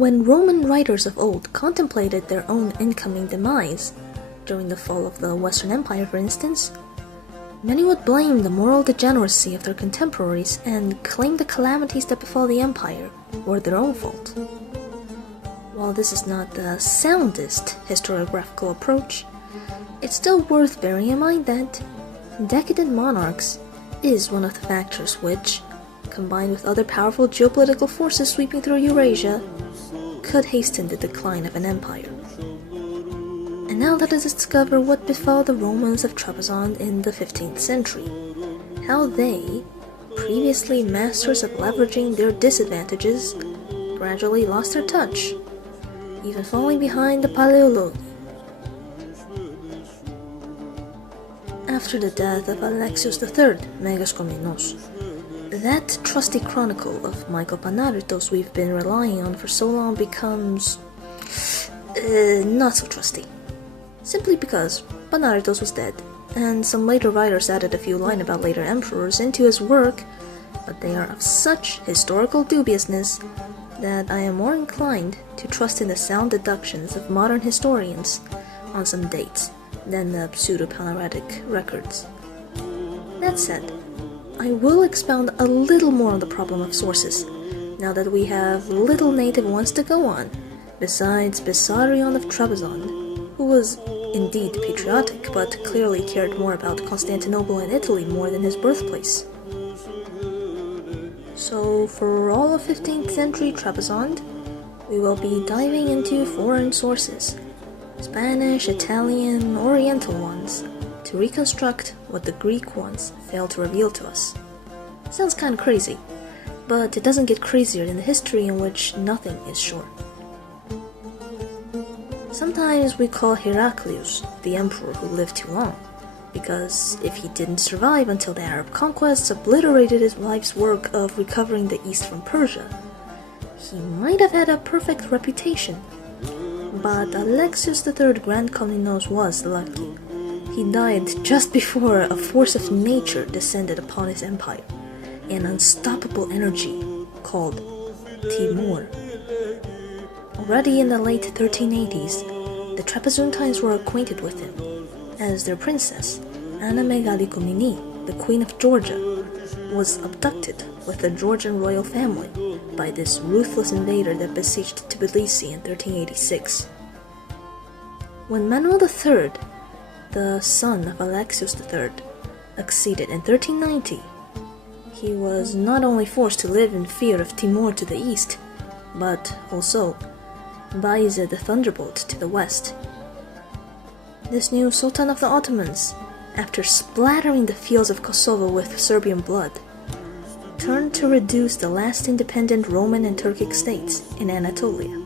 When Roman writers of old contemplated their own incoming demise, during the fall of the Western Empire for instance, many would blame the moral degeneracy of their contemporaries and claim the calamities that befall the empire were their own fault. While this is not the soundest historiographical approach, it's still worth bearing in mind that decadent monarchs is one of the factors which, combined with other powerful geopolitical forces sweeping through Eurasia, could hasten the decline of an empire. And now let us discover what befell the Romans of Trebizond in the 15th century, how they, previously masters of leveraging their disadvantages, gradually lost their touch, even falling behind the Paleologi. After the death of Alexios III Megas Komnenos, that trusty chronicle of Michael Panaritos we've been relying on for so long becomes not so trusty. Simply because Panaritos was dead, and some later writers added a few lines about later emperors into his work, but they are of such historical dubiousness that I am more inclined to trust in the sound deductions of modern historians on some dates than the pseudo-panoramic records. That said, I will expound a little more on the problem of sources, now that we have little native ones to go on, besides Bessarion of Trebizond, who was indeed patriotic, but clearly cared more about Constantinople and Italy more than his birthplace. So, for all of 15th century Trebizond, we will be diving into foreign sources, Spanish, Italian, Oriental ones, to reconstruct what the Greek ones failed to reveal to us. Sounds kinda crazy, but it doesn't get crazier than the history in which nothing is sure. Sometimes we call Heraclius the emperor who lived too long, because if he didn't survive until the Arab conquests obliterated his life's work of recovering the East from Persia, he might have had a perfect reputation. But Alexios III Grand Komnenos was lucky. He died just before a force of nature descended upon his empire, an unstoppable energy called Timur. Already in the late 1380s, the Trebizontines were acquainted with him, as their princess, Anna Megale Komnene, the Queen of Georgia, was abducted with the Georgian royal family by this ruthless invader that besieged Tbilisi in 1386. When Manuel III, the son of Alexios III, acceded in 1390, he was not only forced to live in fear of Timur to the east, but also Bayezid the Thunderbolt to the west. This new Sultan of the Ottomans, after splattering the fields of Kosovo with Serbian blood, turned to reduce the last independent Roman and Turkic states in Anatolia.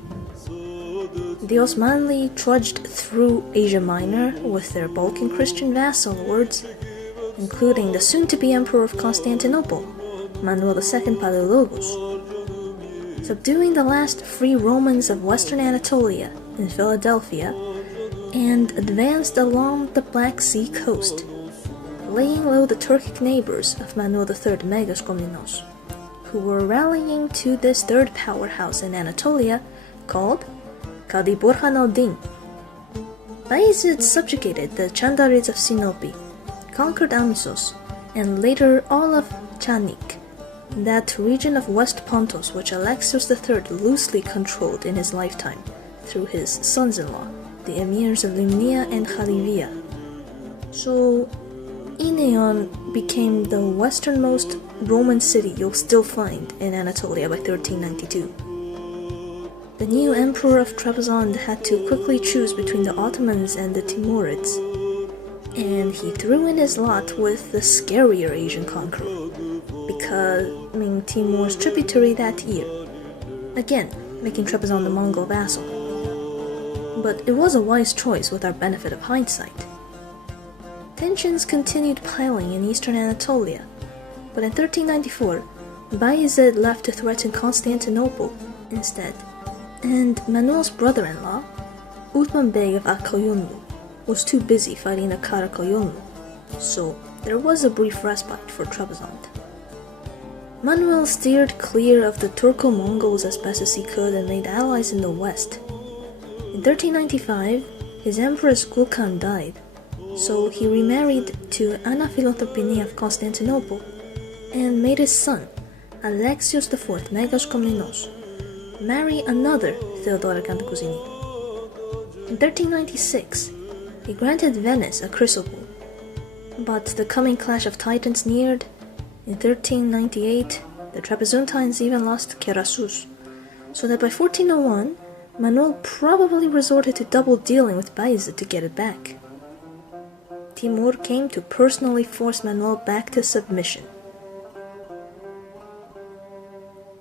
The Osmanli trudged through Asia Minor with their Balkan Christian vassal lords, including the soon-to-be Emperor of Constantinople, Manuel II Paleologos, subduing the last free Romans of Western Anatolia in Philadelphia, and advanced along the Black Sea coast, laying low the Turkic neighbors of Manuel III Megas Komnenos, who were rallying to this third powerhouse in Anatolia called Qadi Burhan al-Din. Bayezid subjugated the Chandarids of Sinope, conquered Amisos, and later all of Chanik, that region of West Pontus which Alexios III loosely controlled in his lifetime through his sons-in-law, the emirs of Limnia and Khalivia. So, Inion became the westernmost Roman city you'll still find in Anatolia by 1392. The new emperor of Trebizond had to quickly choose between the Ottomans and the Timurids, and he threw in his lot with the scarier Asian conqueror, becoming Timur's tributary that year, again making Trebizond a Mongol vassal. But it was a wise choice with our benefit of hindsight. Tensions continued piling in Eastern Anatolia, but in 1394, Bayezid left to threaten Constantinople instead, and Manuel's brother-in-law, Uthman Bey of Aq Qoyunlu, was too busy fighting the Aq Qoyunlu, so there was a brief respite for Trebizond. Manuel steered clear of the Turco-Mongols as best as he could and made allies in the west. In 1395, his empress Gulkan died, so he remarried to Anna Philothropini of Constantinople and made his son, Alexios IV Megas Komnenos, marry another Theodora Megale. In 1396, he granted Venice a crucible, but the coming clash of titans neared. In 1398, the Trebizondines even lost Kerasus, so that by 1401, Manuel probably resorted to double dealing with Bayezid to get it back. Timur came to personally force Manuel back to submission.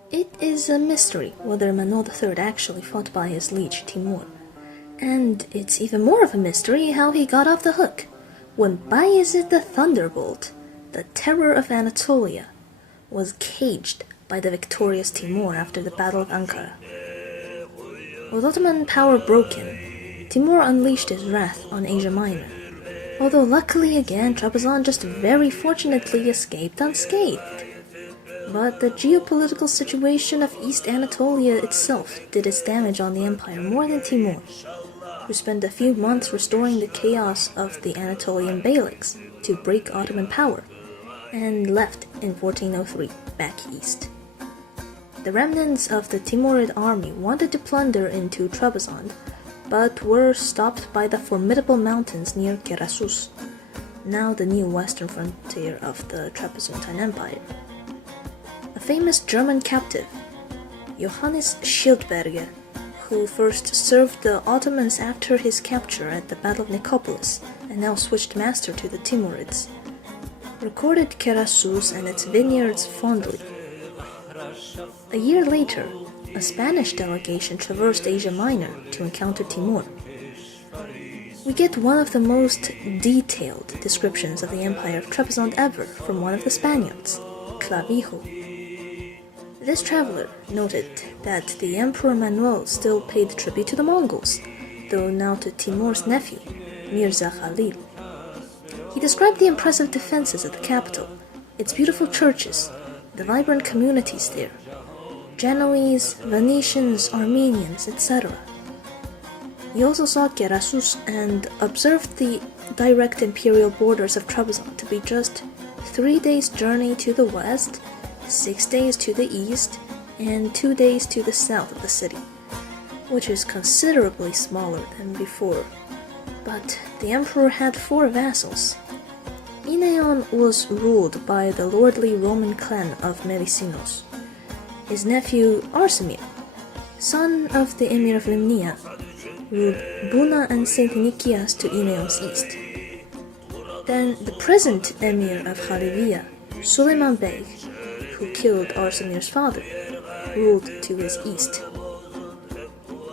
It is a mystery whether Manuel III actually fought by his liege Timur, and it's even more of a mystery how he got off the hook when Bayezid the Thunderbolt, the terror of Anatolia, was caged by the victorious Timur after the Battle of Ankara. With Ottoman power broken, Timur unleashed his wrath on Asia Minor, although luckily again Trebizond just very fortunately escaped unscathed. But the geopolitical situation of East Anatolia itself did its damage on the empire more than Timur, who spent a few months restoring the chaos of the Anatolian Beyliks to break Ottoman power, and left in 1403 back east. The remnants of the Timurid army wanted to plunder into Trebizond, but were stopped by the formidable mountains near Kerasus, now the new western frontier of the Trebizondine Empire. A famous German captive, Johannes Schildberger, who first served the Ottomans after his capture at the Battle of Nicopolis and now switched master to the Timurids, recorded Kerasus and its vineyards fondly. A year later, a Spanish delegation traversed Asia Minor to encounter Timur. We get one of the most detailed descriptions of the Empire of Trebizond ever from one of the Spaniards, Clavijo. This traveler noted that the Emperor Manuel still paid tribute to the Mongols, though now to Timur's nephew, Mirza Khalil. He described the impressive defenses of the capital, its beautiful churches, the vibrant communities there, Genoese, Venetians, Armenians, etc. He also saw Kerasus and observed the direct imperial borders of Trebizond to be just 3 days' journey to the west, 6 days to the east, and 2 days to the south of the city, which is considerably smaller than before. But the emperor had 4 vassals. Ineon was ruled by the lordly Roman clan of Melicinos. His nephew Arsamir, son of the emir of Limnia, ruled Buna and St. Nikias to Ineon's east. Then the present emir of Khalivia, Suleiman Bey, who killed Arsamir's father, ruled to his east.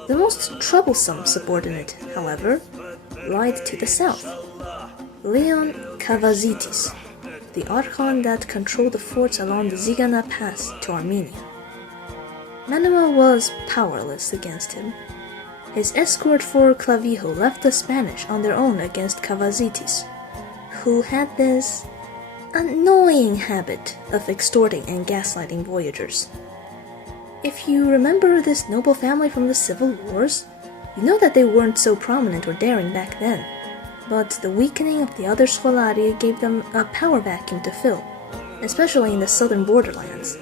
The most troublesome subordinate, however, lied to the south, Leon Kavazitis, the archon that controlled the forts along the Zigana Pass to Armenia. Manuel was powerless against him. His escort for Clavijo left the Spanish on their own against Kavazitis, who had this annoying habit of extorting and gaslighting voyagers. If you remember this noble family from the Civil Wars, you know that they weren't so prominent or daring back then, but the weakening of the other Scolari gave them a power vacuum to fill, especially in the southern borderlands,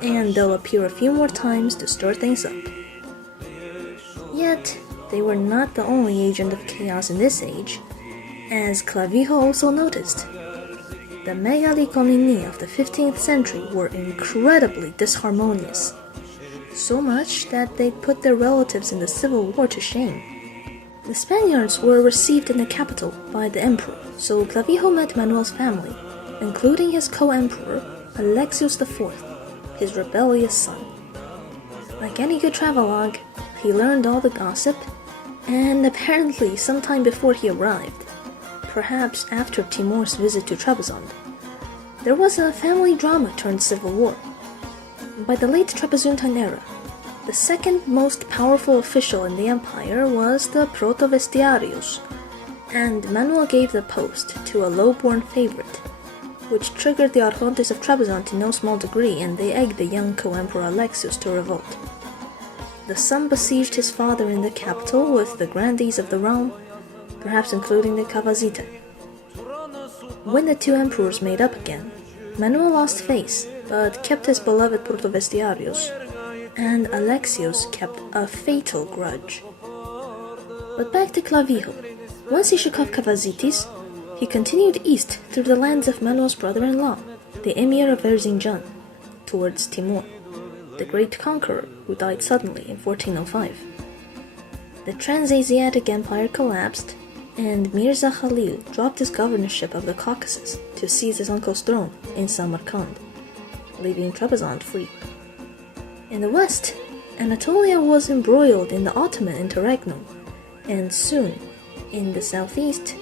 and they'll appear a few more times to stir things up. Yet, they were not the only agent of chaos in this age, as Clavijo also noticed. The Megaloi Komnenoi of the 15th century were incredibly disharmonious, so much that they put their relatives in the civil war to shame. The Spaniards were received in the capital by the emperor, so Clavijo met Manuel's family, including his co-emperor, Alexios IV, his rebellious son. Like any good travelogue, he learned all the gossip, and apparently sometime before he arrived, perhaps after Timur's visit to Trebizond, there was a family drama turned civil war. By the late Trebizondine era, the second most powerful official in the empire was the Protovestiarius, and Manuel gave the post to a low-born favorite, which triggered the Archontes of Trebizond to no small degree, and they egged the young co-emperor Alexios to revolt. The son besieged his father in the capital with the grandees of the realm, perhaps including the Cavazite. When the two emperors made up again, Manuel lost face, but kept his beloved Protovestiarios, and Alexios kept a fatal grudge. But back to Clavijo. Once he shook off Cavazites, he continued east through the lands of Manuel's brother-in-law, the Emir of Erzincan, towards Timur, the great conqueror who died suddenly in 1405. The Trans-Asiatic Empire collapsed, and Mirza Khalil dropped his governorship of the Caucasus to seize his uncle's throne in Samarkand, leaving Trebizond free. In the west, Anatolia was embroiled in the Ottoman interregnum, and soon, in the southeast,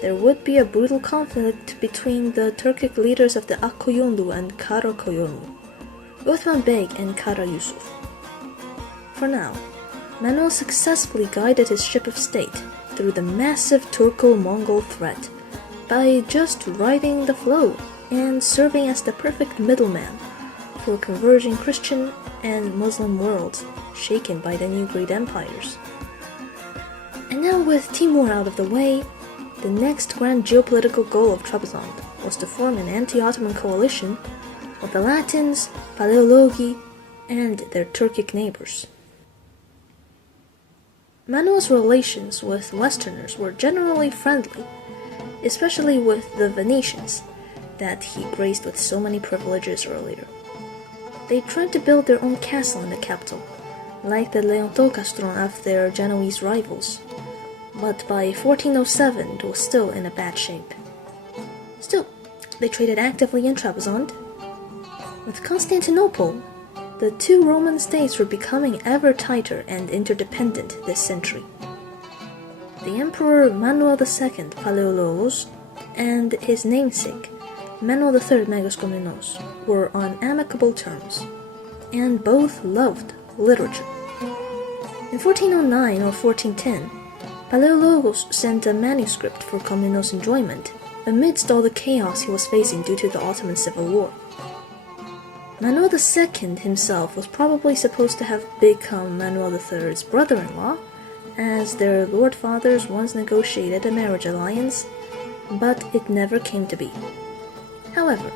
there would be a brutal conflict between the Turkic leaders of the Aq Qoyunlu and Aq Qoyunlu, Uthman Bey and Kara Yusuf. For now, Manuel successfully guided his ship of state through the massive Turco-Mongol threat by just riding the flow and serving as the perfect middleman for converging Christian and Muslim worlds shaken by the new great empires. And now, with Timur out of the way, the next grand geopolitical goal of Trebizond was to form an anti-Ottoman coalition with the Latins, Paleologi, and their Turkic neighbors. Manuel's relations with Westerners were generally friendly, especially with the Venetians, that he graced with so many privileges earlier. They tried to build their own castle in the capital, like the Leontocastron of their Genoese rivals, but by 1407 it was still in a bad shape. Still, they traded actively in Trebizond. With Constantinople, the two Roman states were becoming ever tighter and interdependent this century. The Emperor Manuel II Paleologos and his namesake, Manuel III Megas Komnenos, were on amicable terms, and both loved literature. In 1409 or 1410, Paleologos sent a manuscript for Komnenos' enjoyment amidst all the chaos he was facing due to the Ottoman Civil War. Manuel II himself was probably supposed to have become Manuel III's brother-in-law, as their lord fathers once negotiated a marriage alliance, but it never came to be. However,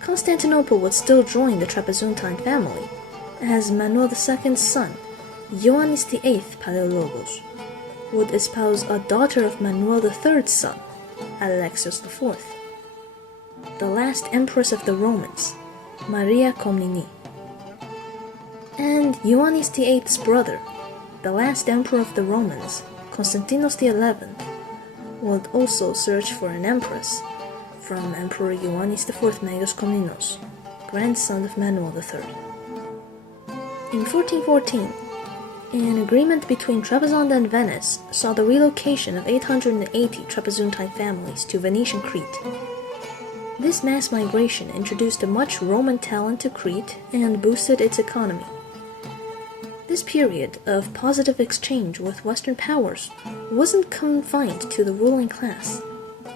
Constantinople would still join the Trapezuntine family, as Manuel II's son, Ioannes VIII Paleologos, would espouse a daughter of Manuel III's son, Alexios IV, the last empress of the Romans, Maria Komnene. And Ioannes VIII's brother, the last emperor of the Romans, Constantinos XI, would also search for an empress from Emperor Ioannes IV Megas Komnenos, grandson of Manuel III. In 1414, an agreement between Trebizond and Venice saw the relocation of 880 Trapezuntine families to Venetian Crete. This mass migration introduced a much Roman talent to Crete and boosted its economy. This period of positive exchange with Western powers wasn't confined to the ruling class.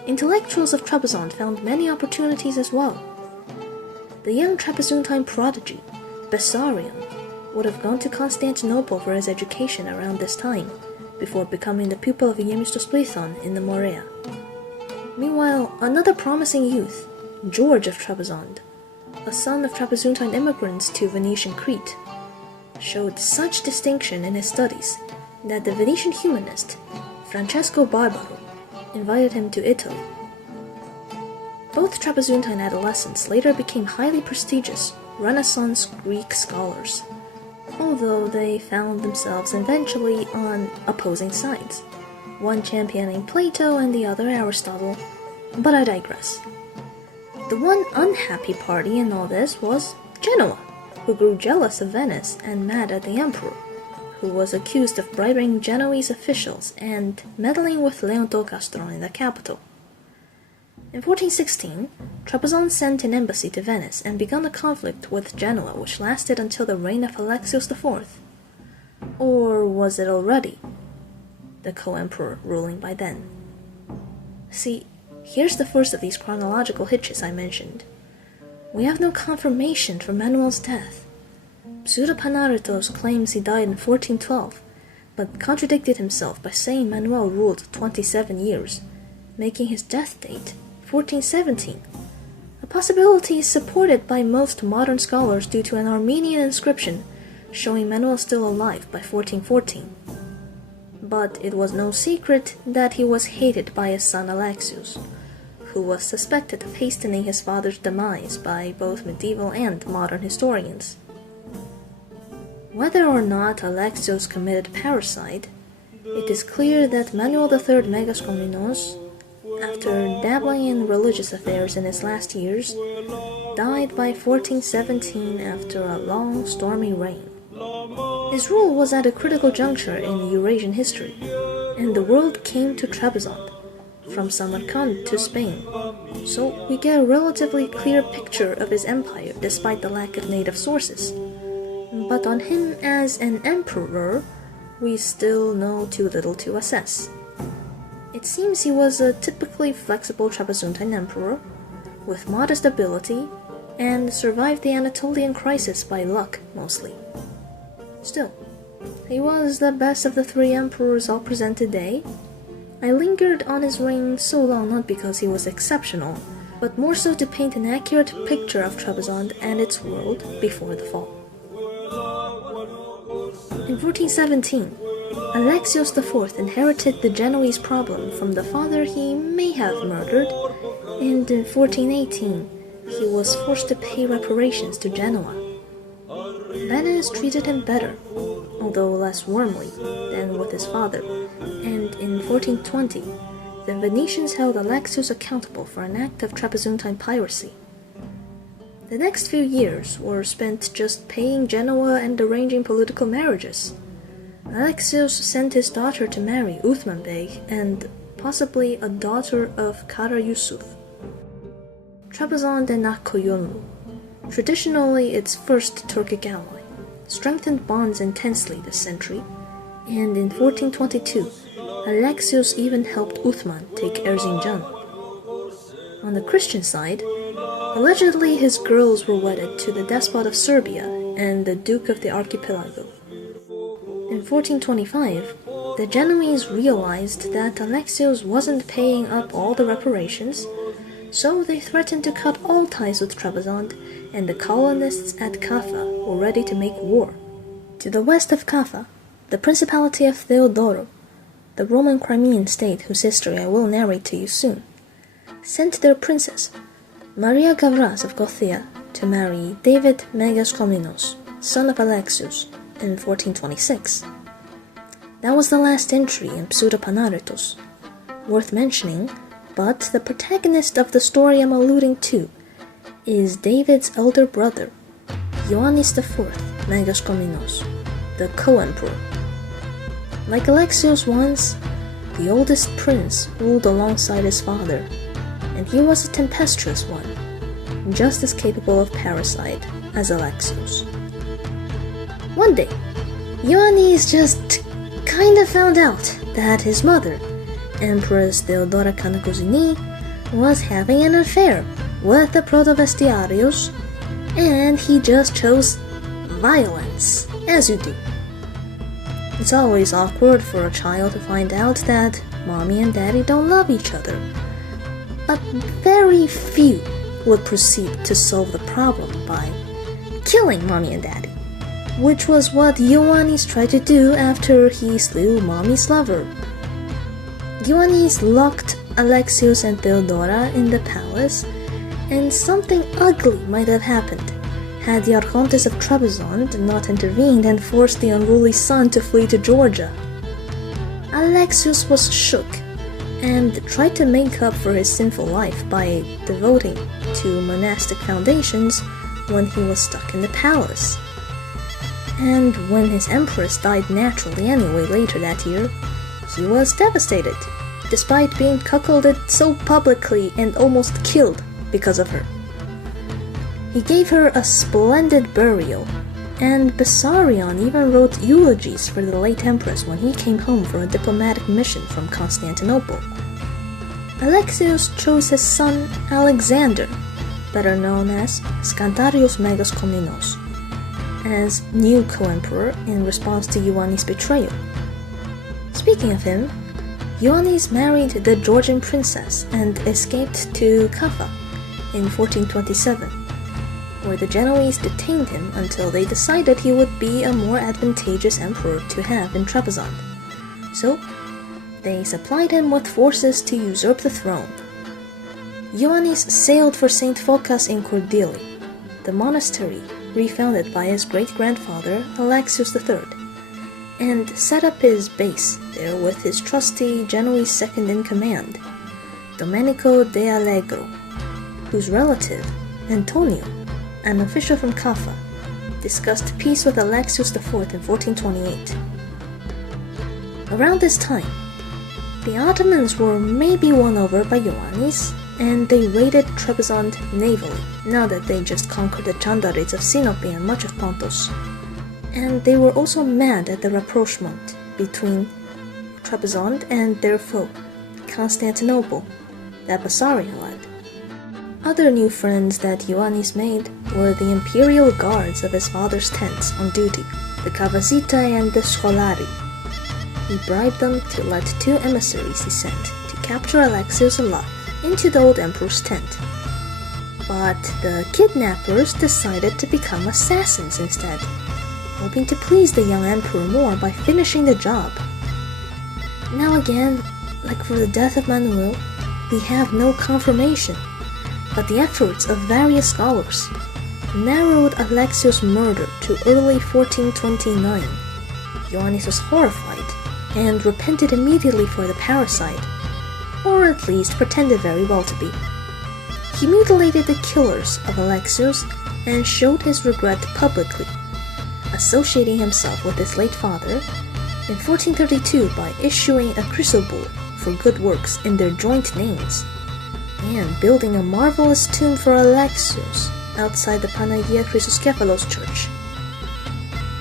Intellectuals of Trebizond found many opportunities as well. The young Trapezuntine prodigy, Bessarion, would have gone to Constantinople for his education around this time, before becoming the pupil of Iemistos Plethon in the Morea. Meanwhile, another promising youth, George of Trebizond, a son of Trapezuntine immigrants to Venetian Crete, showed such distinction in his studies that the Venetian humanist, Francesco Barbaro, invited him to Italy. Both Trapezuntine adolescents later became highly prestigious Renaissance Greek scholars, although they found themselves eventually on opposing sides, one championing Plato and the other Aristotle, but I digress. The one unhappy party in all this was Genoa, who grew jealous of Venice and mad at the emperor, who was accused of bribing Genoese officials and meddling with Leontocastron in the capital. In 1416, Trebizond sent an embassy to Venice and began a conflict with Genoa which lasted until the reign of Alexios IV. Or was it already the co-emperor ruling by then? See, Here's the first of these chronological hitches I mentioned. We have no confirmation for Manuel's death. Pseudo-Panaritos claims he died in 1412, but contradicted himself by saying Manuel ruled 27 years, making his death date 1417. A possibility supported by most modern scholars due to an Armenian inscription showing Manuel still alive by 1414. But it was no secret that he was hated by his son Alexios, who was suspected of hastening his father's demise by both medieval and modern historians. Whether or not Alexios committed parricide, it is clear that Manuel III Megas Komnenos, after dabbling in religious affairs in his last years, died by 1417 after a long, stormy reign. His rule was at a critical juncture in Eurasian history, and the world came to Trebizond, from Samarkand to Spain, so we get a relatively clear picture of his empire despite the lack of native sources. But on him as an emperor, we still know too little to assess. It seems he was a typically flexible Trebizontine emperor, with modest ability, and survived the Anatolian crisis by luck mostly. Still, he was the best of the three emperors I'll present today. I lingered on his reign so long not because he was exceptional, but more so to paint an accurate picture of Trebizond and its world before the fall. In 1417, Alexios IV inherited the Genoese problem from the father he may have murdered, and in 1418, he was forced to pay reparations to Genoa. Venice treated him better, although less warmly, than with his father, and in 1420, the Venetians held Alexios accountable for an act of Trebizontine piracy. The next few years were spent just paying Genoa and arranging political marriages. Alexios sent his daughter to marry Uthman Bey and possibly a daughter of Kara Yusuf. Trebizond and Aq Qoyunlu, traditionally its first Turkic ally, strengthened bonds intensely this century, and in 1422, Alexios even helped Uthman take Erzincan. On the Christian side, allegedly his girls were wedded to the despot of Serbia and the Duke of the Archipelago. In 1425, the Genoese realized that Alexios wasn't paying up all the reparations, so they threatened to cut all ties with Trebizond, and the colonists at Kaffa were ready to make war. To the west of Kaffa, the Principality of Theodora, the Roman Crimean state whose history I will narrate to you soon, sent their princess, Maria Gavras of Gothia, to marry David Megas Komnenos, son of Alexios, in 1426. That was the last entry in Pseudo-Panaritos. Worth mentioning, but the protagonist of the story I'm alluding to is David's elder brother, Ioannes IV Megas Komnenos, the co-emperor. Like Alexios once, the oldest prince ruled alongside his father, and he was a tempestuous one, just as capable of parricide as Alexios. One day, Ioannes just kinda found out that his mother, Empress Theodora Megale was having an affair with the Protovestiarios, and he just chose violence, as you do. It's always awkward for a child to find out that mommy and daddy don't love each other, but very few would proceed to solve the problem by killing mommy and daddy, which was what Ioannes tried to do after he slew mommy's lover. Ioannes locked Alexios and Theodora in the palace, and something ugly might have happened had the Archontes of Trebizond not intervened and forced the unruly son to flee to Georgia. Alexios was shook and tried to make up for his sinful life by devoting to monastic foundations when he was stuck in the palace. And when his empress died naturally anyway later that year, he was devastated, despite being cuckolded so publicly and almost killed because of her. He gave her a splendid burial, and Bessarion even wrote eulogies for the late empress when he came home for a diplomatic mission from Constantinople. Alexios chose his son Alexander, better known as Alexios Megas Komnenos, as new co-emperor in response to Ioannes' betrayal. Speaking of him, Ioannes married the Georgian princess and escaped to Kaffa in 1427, where the Genoese detained him until they decided he would be a more advantageous emperor to have in Trebizond. So, they supplied him with forces to usurp the throne. Ioannes sailed for St. Phokas in Kordili, the monastery refounded by his great-grandfather Alexios III, and set up his base there with his trusty Genoese second-in-command, Domenico de Allegro, whose relative, Antonio, an official from Kaffa, discussed peace with Alexios IV in 1428. Around this time, the Ottomans were maybe won over by Ioannes, and they raided Trebizond navally, now that they just conquered the Chandarids of Sinope and much of Pontus. And they were also mad at the rapprochement between Trebizond and their foe, Constantinople, that Bessarion led. Other new friends that Ioannes made were the imperial guards of his father's tents on duty, the Cavazitae and the Scholari. He bribed them to let two emissaries he sent to capture Alexios alive into the old emperor's tent. But the kidnappers decided to become assassins instead, hoping to please the young emperor more by finishing the job. Now again, like for the death of Manuel, we have no confirmation, but the efforts of various scholars narrowed Alexios' murder to early 1429. Ioannes was horrified and repented immediately for the parricide, or at least pretended very well to be. He mutilated the killers of Alexios and showed his regret publicly, associating himself with his late father in 1432 by issuing a chrysobull for good works in their joint names, and building a marvelous tomb for Alexios outside the Panagia Chrysoskepalos church.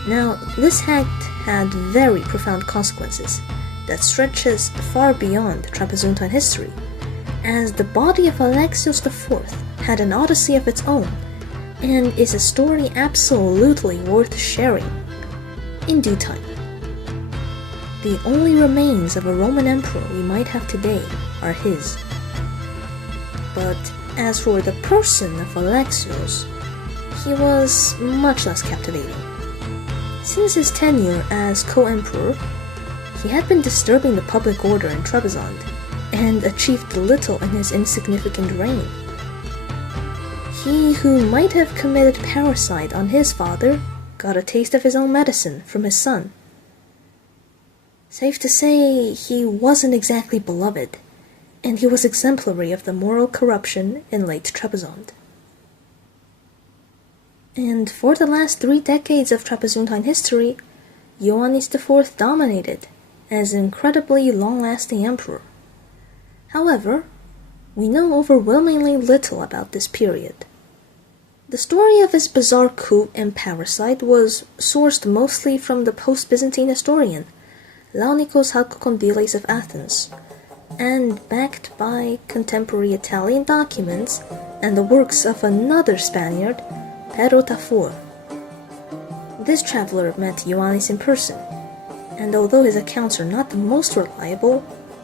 Now, this act had very profound consequences that stretches far beyond Trapezuntine history, as the body of Alexios IV had an odyssey of its own, and is a story absolutely worth sharing in due time. The only remains of a Roman emperor we might have today are his. But as for the person of Alexios, he was much less captivating. Since his tenure as co-emperor, he had been disturbing the public order in Trebizond, and achieved little in his insignificant reign. He who might have committed parricide on his father got a taste of his own medicine from his son. Safe to say, he wasn't exactly beloved, and he was exemplary of the moral corruption in late Trebizond. And for the last 3 decades of Trapezuntine history, Ioannes IV dominated as an incredibly long-lasting emperor. However, we know overwhelmingly little about this period. The story of his bizarre coup and parricide was sourced mostly from the post-Byzantine historian, Laonikos Halkokondyles of Athens, and backed by contemporary Italian documents and the works of another Spaniard, Pero Tafur. This traveler met Ioannes in person, and although his accounts are not the most reliable,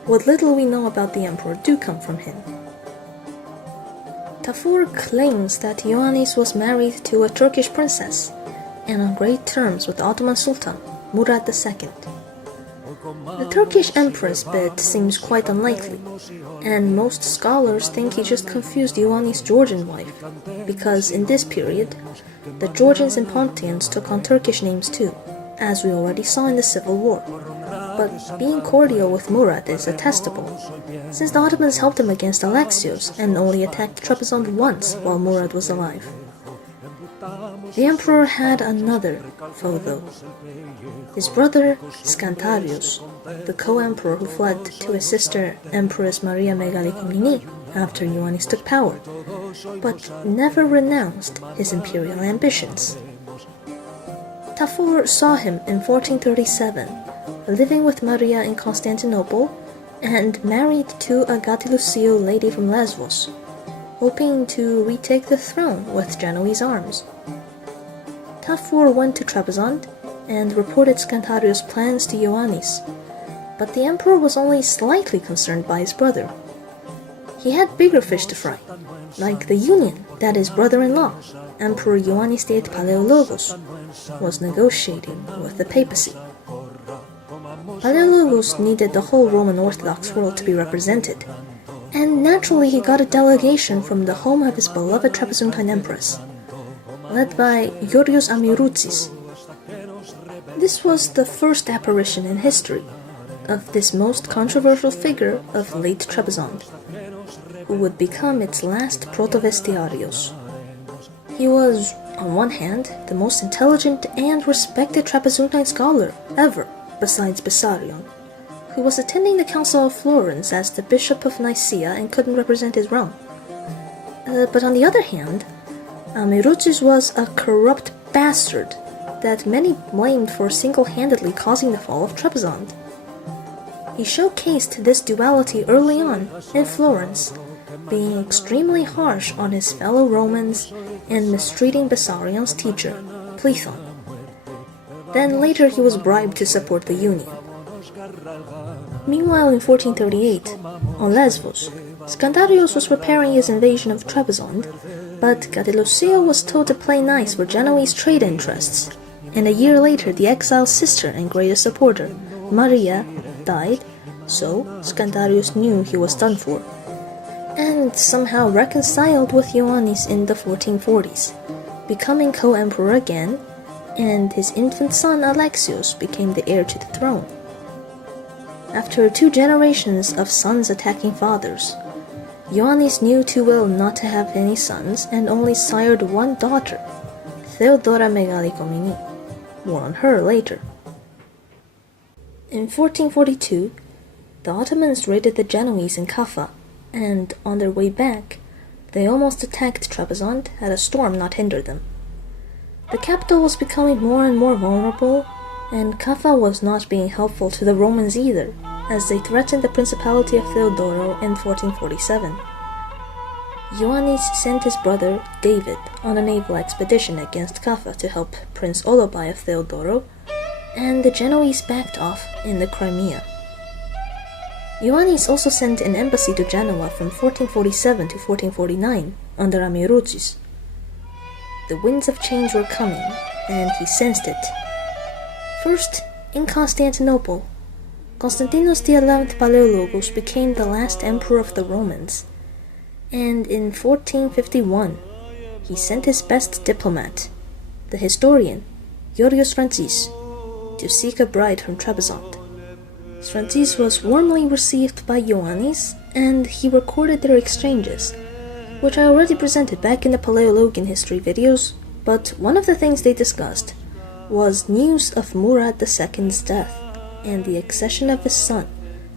what little we know about the emperor do come from him. Tafur claims that Ioannes was married to a Turkish princess, and on great terms with the Ottoman Sultan, Murad II. The Turkish empress bit seems quite unlikely, and most scholars think he just confused Ioannes' Georgian wife, because in this period, the Georgians and Pontians took on Turkish names too, as we already saw in the Civil War. But being cordial with Murad is attestable, since the Ottomans helped him against Alexios and only attacked Trebizond once while Murad was alive. The emperor had another foe though, his brother Scantarius, the co-emperor who fled to his sister Empress Maria Megale Komnene after Ioannes took power, but never renounced his imperial ambitions. Tafur saw him in 1437, living with Maria in Constantinople, and married to a Gatilusio lady from Lesbos, hoping to retake the throne with Genoese arms. Tafur went to Trebizond and reported Scantarius' plans to Ioannis, but the emperor was only slightly concerned by his brother. He had bigger fish to fry, like the union that his brother-in-law, Emperor Ioannis VIII Palaiologos, was negotiating with the papacy. Palaiologos needed the whole Roman Orthodox world to be represented, and naturally he got a delegation from the home of his beloved Trapezuntine empress, led by Georgios Amiroutsis. This was the first apparition in history of this most controversial figure of late Trebizond, who would become its last protovestiarios. He was, on one hand, the most intelligent and respected Trapezuntine scholar ever, besides Bessarion, who was attending the Council of Florence as the Bishop of Nicaea and couldn't represent his realm. But on the other hand, Amiroutsis was a corrupt bastard that many blamed for single-handedly causing the fall of Trebizond. He showcased this duality early on in Florence, being extremely harsh on his fellow Romans and mistreating Bessarion's teacher, Plethon. Then later he was bribed to support the union. Meanwhile, in 1438, on Lesbos, Scandarios was preparing his invasion of Trebizond, but Gatilusio was told to play nice for Genoese trade interests, and a year later the exile's sister and greatest supporter, Maria, died, so Scandarius knew he was done for, and somehow reconciled with Ioannis in the 1440s, becoming co-emperor again, and his infant son Alexios became the heir to the throne. After 2 generations of sons attacking fathers, Ioannis knew too well not to have any sons and only sired one daughter, Theodora Megale Komnene. More on her later. In 1442, the Ottomans raided the Genoese in Kaffa, and on their way back, they almost attacked Trebizond had a storm not hindered them. The capital was becoming more and more vulnerable, and Kaffa was not being helpful to the Romans either, as they threatened the Principality of Theodoro in 1447. Ioannis sent his brother, David, on a naval expedition against Kaffa to help Prince Olobai of Theodoro, and the Genoese backed off in the Crimea. Ioannis also sent an embassy to Genoa from 1447 to 1449 under Amiroutsis. The winds of change were coming, and he sensed it. First, in Constantinople, Constantinos XI Palaiologos became the last emperor of the Romans, and in 1451 he sent his best diplomat, the historian Georgios Frantzis, to seek a bride from Trebizond. Frantzis was warmly received by Ioannis, and he recorded their exchanges, which I already presented back in the Palaiologian history videos, but one of the things they discussed was news of Murad II's death and the accession of his son,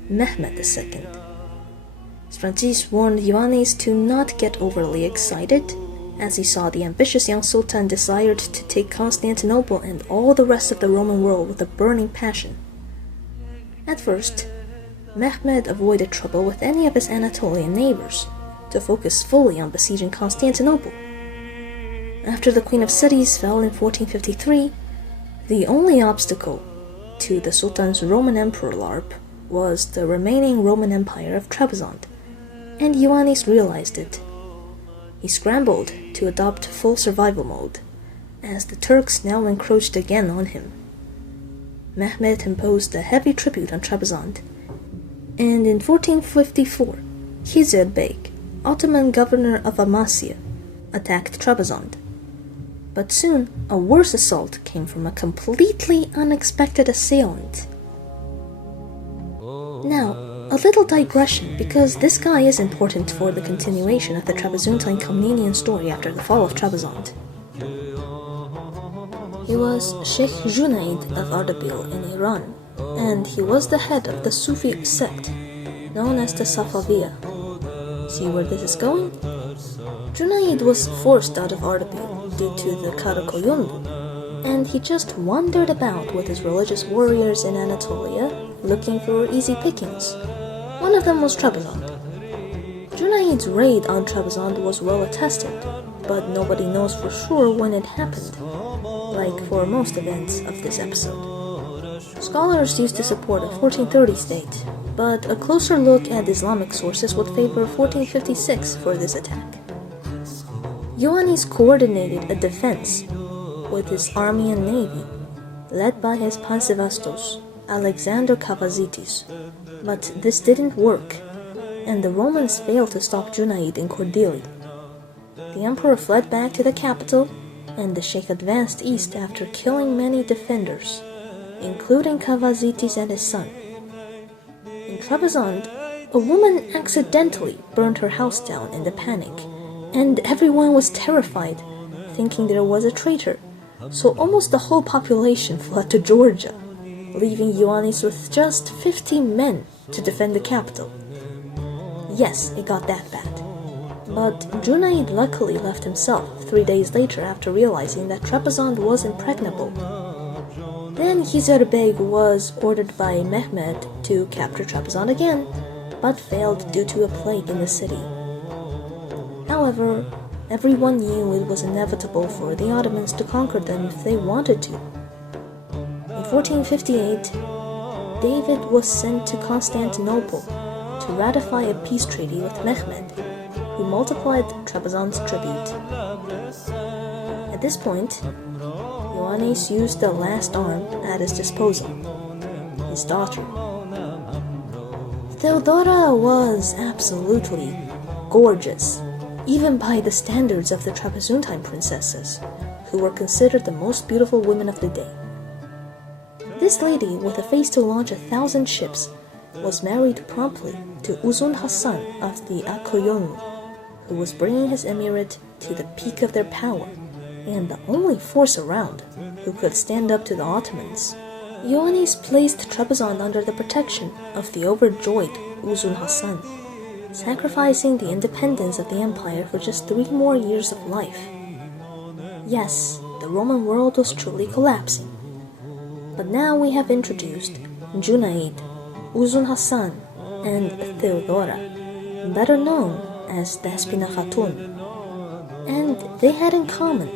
Mehmed II. Frantzis warned Ioannis to not get overly excited, as he saw the ambitious young sultan desired to take Constantinople and all the rest of the Roman world with a burning passion. At first, Mehmed avoided trouble with any of his Anatolian neighbors, to focus fully on besieging Constantinople. After the Queen of Cities fell in 1453, the only obstacle to the Sultan's Roman Emperor LARP was the remaining Roman Empire of Trebizond, and Ioannis realized it. He scrambled to adopt full survival mode, as the Turks now encroached again on him. Mehmed imposed a heavy tribute on Trebizond, and in 1454, Hized Bey, Ottoman governor of Amasya, attacked Trebizond. But soon, a worse assault came from a completely unexpected assailant. Now, a little digression, because this guy is important for the continuation of the Trapezuntine Komnenian story after the fall of Trebizond. He was Sheikh Junaid of Ardabil in Iran, and he was the head of the Sufi sect, known as the Safaviya. See where this is going? Junaid was forced out of Ardabil due to the Aq Qoyunlu, and he just wandered about with his religious warriors in Anatolia, looking for easy pickings. One of them was Trebizond. Junayd's raid on Trebizond was well attested, but nobody knows for sure when it happened, like for most events of this episode. Scholars used to support a 1430s date, but a closer look at Islamic sources would favor 1456 for this attack. Ioannes coordinated a defense with his army and navy, led by his Pansevastos, Alexander Kavazitis, but this didn't work, and the Romans failed to stop Junayd in Kordili. The emperor fled back to the capital, and the sheikh advanced east after killing many defenders, including Kavazitis and his son. In Trebizond, a woman accidentally burned her house down in the panic, and everyone was terrified, thinking there was a traitor, so almost the whole population fled to Georgia, leaving Ioannes with just 50 men to defend the capital. Yes, it got that bad. But Junayd luckily left himself 3 days later after realizing that Trebizond was impregnable. Then Hizarbeg was ordered by Mehmed to capture Trebizond again, but failed due to a plague in the city. However, everyone knew it was inevitable for the Ottomans to conquer them if they wanted to. In 1458, David was sent to Constantinople to ratify a peace treaty with Mehmed, who multiplied Trebizond's tribute. At this point, Ioannes used the last arm at his disposal, his daughter. Theodora was absolutely gorgeous, even by the standards of the Trapezuntine princesses, who were considered the most beautiful women of the day. This lady, with a face to launch 1,000 ships, was married promptly to Uzun Hasan of the Aq Qoyunlu, who was bringing his emirate to the peak of their power, and the only force around who could stand up to the Ottomans. Ioannes placed Trebizond under the protection of the overjoyed Uzun Hasan, sacrificing the independence of the empire for just 3 more years of life. Yes, the Roman world was truly collapsing. But now we have introduced Junayd, Uzun Hasan, and Theodora, better known as Despina Khatun. And they had in common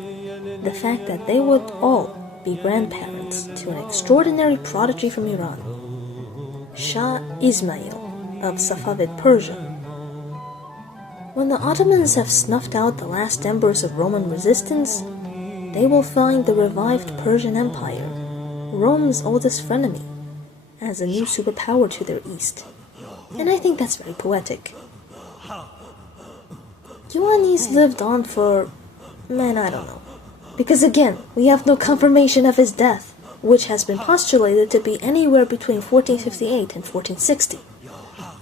the fact that they would all be grandparents to an extraordinary prodigy from Iran, Shah Ismail of Safavid Persia. When the Ottomans have snuffed out the last embers of Roman resistance, they will find the revived Persian Empire, Rome's oldest frenemy, as a new superpower to their east. And I think that's very poetic. Ioannes lived on for, I don't know. Because again, we have no confirmation of his death, which has been postulated to be anywhere between 1458 and 1460.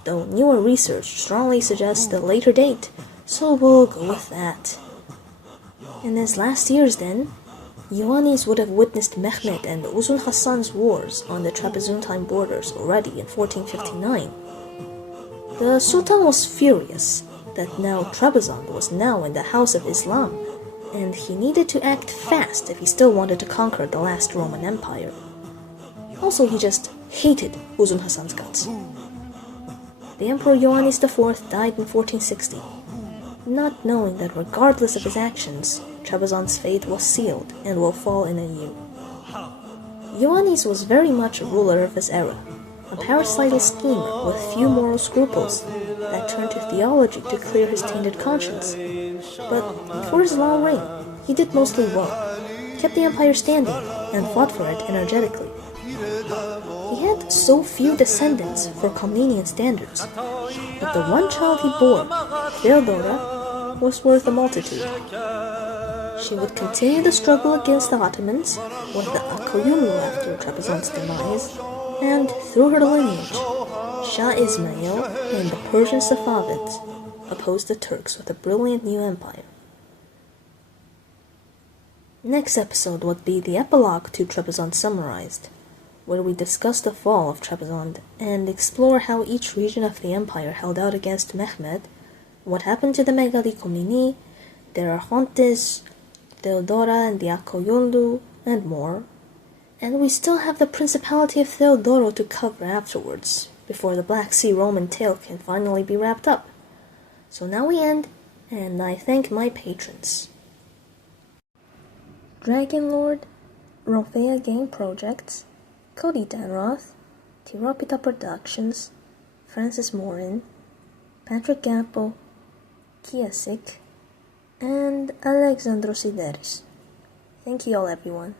Though newer research strongly suggests a later date, so we'll go with that. In his last years then, Ioannes would have witnessed Mehmed and Uzun Hasan's wars on the Trapezuntine borders already in 1459. The Sultan was furious that now Trebizond was now in the House of Islam, and he needed to act fast if he still wanted to conquer the last Roman Empire. Also, he just hated Uzun Hasan's guts. The Emperor Ioannes IV died in 1460, not knowing that regardless of his actions, Trebizond's fate was sealed and will fall in a year. Ioannes was very much a ruler of his era, a parasital schemer with few moral scruples that turned to theology to clear his tainted conscience. But for his long reign, he did mostly well, kept the empire standing, and fought for it energetically. He had so few descendants for Komnenian standards, but the one child he bore, Theodora, was worth a multitude. She would continue the struggle against the Ottomans with the Aq Qoyunlu after Trebizond's demise, and through her lineage, Shah Ismail and the Persian Safavids opposed the Turks with a brilliant new empire. Next episode would be the epilogue to Trebizond summarized, where we discuss the fall of Trebizond and explore how each region of the empire held out against Mehmed, what happened to the Megaloi Komnenoi, their Archontes, Theodora and the Aq Qoyunlu, and more. And we still have the Principality of Theodora to cover afterwards, before the Black Sea Roman tale can finally be wrapped up. So now we end, and I thank my patrons. Dragonlord, Rofea Game Projects, Cody Danroth, Tiropita Productions, Francis Morin, Patrick Gampo, Kiasik, and Alexandros Sideris. Thank you all, everyone.